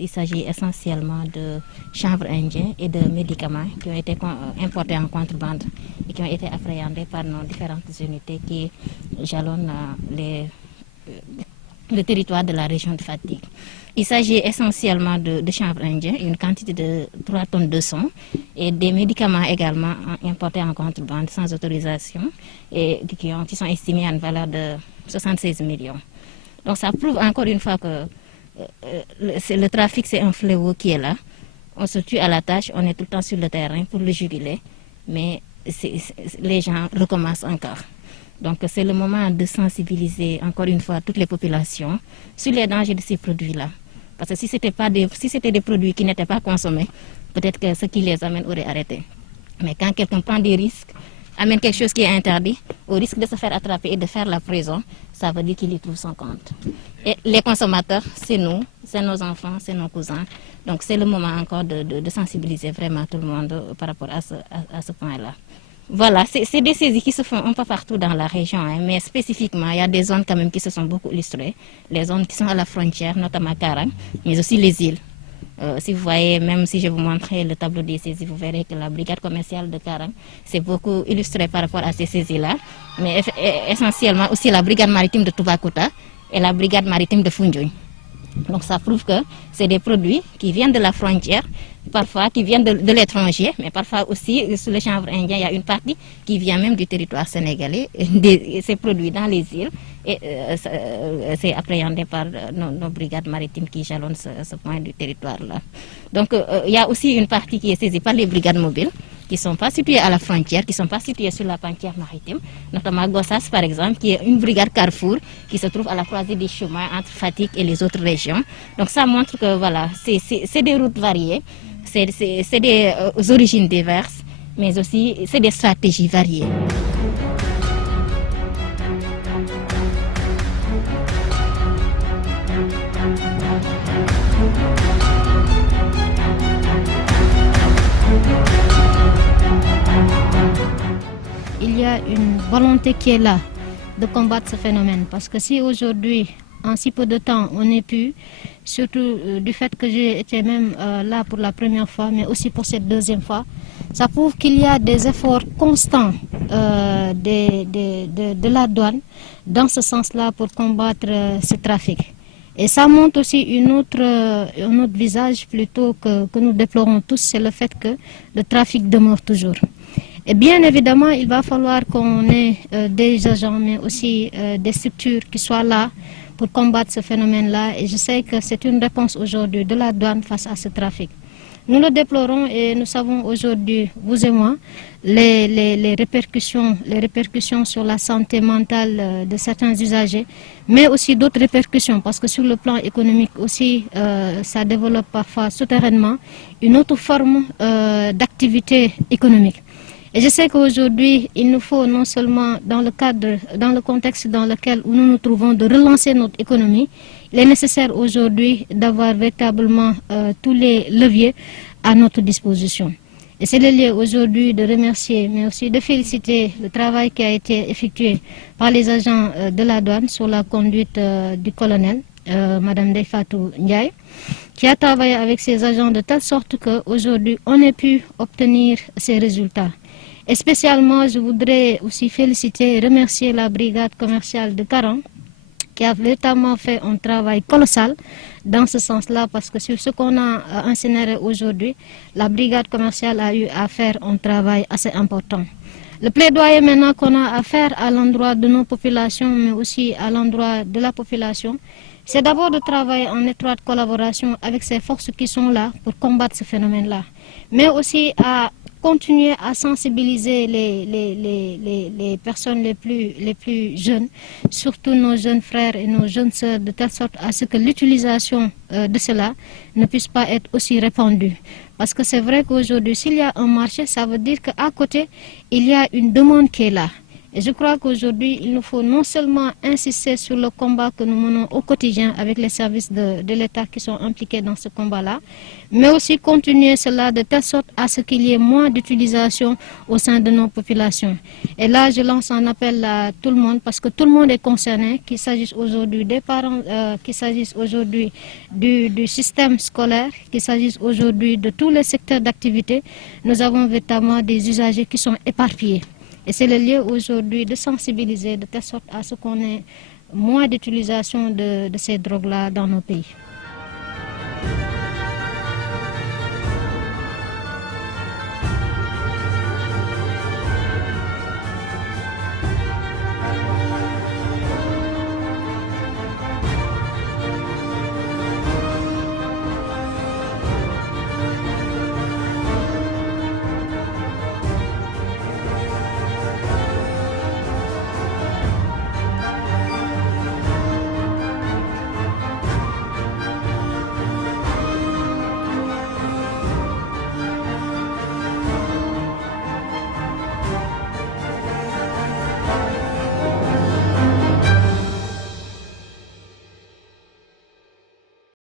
Il s'agit essentiellement de chanvre indien et de médicaments qui ont été importés en contrebande et qui ont été appréhendés par nos différentes unités qui jalonnent le territoire de la région de Fatick. Il s'agit essentiellement de chanvre indien, une quantité de 3 tonnes de son et des médicaments également importés en contrebande sans autorisation et qui sont estimés à une valeur de 76 millions. Donc ça prouve encore une fois que le trafic, c'est un fléau qui est là. On se tue à la tâche, on est tout le temps sur le terrain pour le juguler, mais les gens recommencent encore. Donc c'est le moment de sensibiliser encore une fois toutes les populations sur les dangers de ces produits-là. Parce que si c'était des produits qui n'étaient pas consommés, peut-être que ce qui les amène aurait arrêté. Mais quand quelqu'un prend des risques, amène quelque chose qui est interdit, au risque de se faire attraper et de faire la prison, ça veut dire qu'il y trouve son compte. Et les consommateurs, c'est nous, c'est nos enfants, c'est nos cousins. Donc c'est le moment encore de sensibiliser vraiment tout le monde par rapport à ce point-là. Voilà, c'est des saisies qui se font un peu partout dans la région, hein, mais spécifiquement, il y a des zones quand même qui se sont beaucoup illustrées. Les zones qui sont à la frontière, notamment Karang, mais aussi les îles. Si vous voyez, même si je vous montrais le tableau des saisies, vous verrez que la brigade commerciale de Karang s'est beaucoup illustrée par rapport à ces saisies-là, mais essentiellement aussi la brigade maritime de Toubacouta et la brigade maritime de Foundiougne. Donc ça prouve que c'est des produits qui viennent de la frontière, parfois qui viennent de l'étranger, mais parfois aussi sur le chanvre indien, il y a une partie qui vient même du territoire sénégalais, c'est produit dans les îles et c'est appréhendé par nos brigades maritimes qui jalonnent ce point du territoire-là. Donc il y a aussi une partie qui est saisie par les brigades mobiles, qui ne sont pas situées à la frontière, qui ne sont pas situées sur la frontière maritime, notamment Gossas par exemple, qui est une brigade Carrefour qui se trouve à la croisée des chemins entre Fatick et les autres régions. Donc ça montre que voilà, c'est des routes variées, c'est des origines diverses, mais aussi c'est des stratégies variées. Il y a une volonté qui est là de combattre ce phénomène. Parce que si aujourd'hui, en si peu de temps, on est pu, surtout du fait que j'ai été même là pour la première fois, mais aussi pour cette deuxième fois, ça prouve qu'il y a des efforts constants de la douane dans ce sens-là pour combattre ce trafic. Et ça montre aussi un autre visage plutôt que nous déplorons tous, c'est le fait que le trafic demeure toujours. Et bien évidemment, il va falloir qu'on ait des agents, mais aussi des structures qui soient là pour combattre ce phénomène-là. Et je sais que c'est une réponse aujourd'hui de la douane face à ce trafic. Nous le déplorons et nous savons aujourd'hui, vous et moi, les répercussions sur la santé mentale de certains usagers, mais aussi d'autres répercussions, parce que sur le plan économique aussi, ça développe parfois souterrainement une autre forme d'activité économique. Et je sais qu'aujourd'hui, il nous faut non seulement dans le contexte dans lequel nous nous trouvons, de relancer notre économie, il est nécessaire aujourd'hui d'avoir véritablement tous les leviers à notre disposition. Et c'est le lieu aujourd'hui de remercier, mais aussi de féliciter le travail qui a été effectué par les agents de la douane sous la conduite du colonel, Madame Ndeye-Fatou Ndiaye, qui a travaillé avec ses agents de telle sorte qu'aujourd'hui, on ait pu obtenir ces résultats. Et spécialement, je voudrais aussi féliciter et remercier la brigade commerciale de Karang, qui a véritablement fait un travail colossal dans ce sens-là, parce que sur ce qu'on a incinéré aujourd'hui, la brigade commerciale a eu à faire un travail assez important. Le plaidoyer maintenant qu'on a à faire à l'endroit de nos populations, mais aussi à l'endroit de la population, c'est d'abord de travailler en étroite collaboration avec ces forces qui sont là pour combattre ce phénomène-là, mais aussi à continuer à sensibiliser les personnes les plus jeunes, surtout nos jeunes frères et nos jeunes sœurs, de telle sorte à ce que l'utilisation de cela ne puisse pas être aussi répandue. Parce que c'est vrai qu'aujourd'hui, s'il y a un marché, ça veut dire qu'à côté, il y a une demande qui est là. Et je crois qu'aujourd'hui, il nous faut non seulement insister sur le combat que nous menons au quotidien avec les services de l'État qui sont impliqués dans ce combat-là, mais aussi continuer cela de telle sorte à ce qu'il y ait moins d'utilisation au sein de nos populations. Et là, je lance un appel à tout le monde parce que tout le monde est concerné, qu'il s'agisse aujourd'hui des parents, qu'il s'agisse aujourd'hui du système scolaire, qu'il s'agisse aujourd'hui de tous les secteurs d'activité. Nous avons véritablement des usagers qui sont éparpillés. Et c'est le lieu aujourd'hui de sensibiliser de telle sorte à ce qu'on ait moins d'utilisation de ces drogues-là dans nos pays.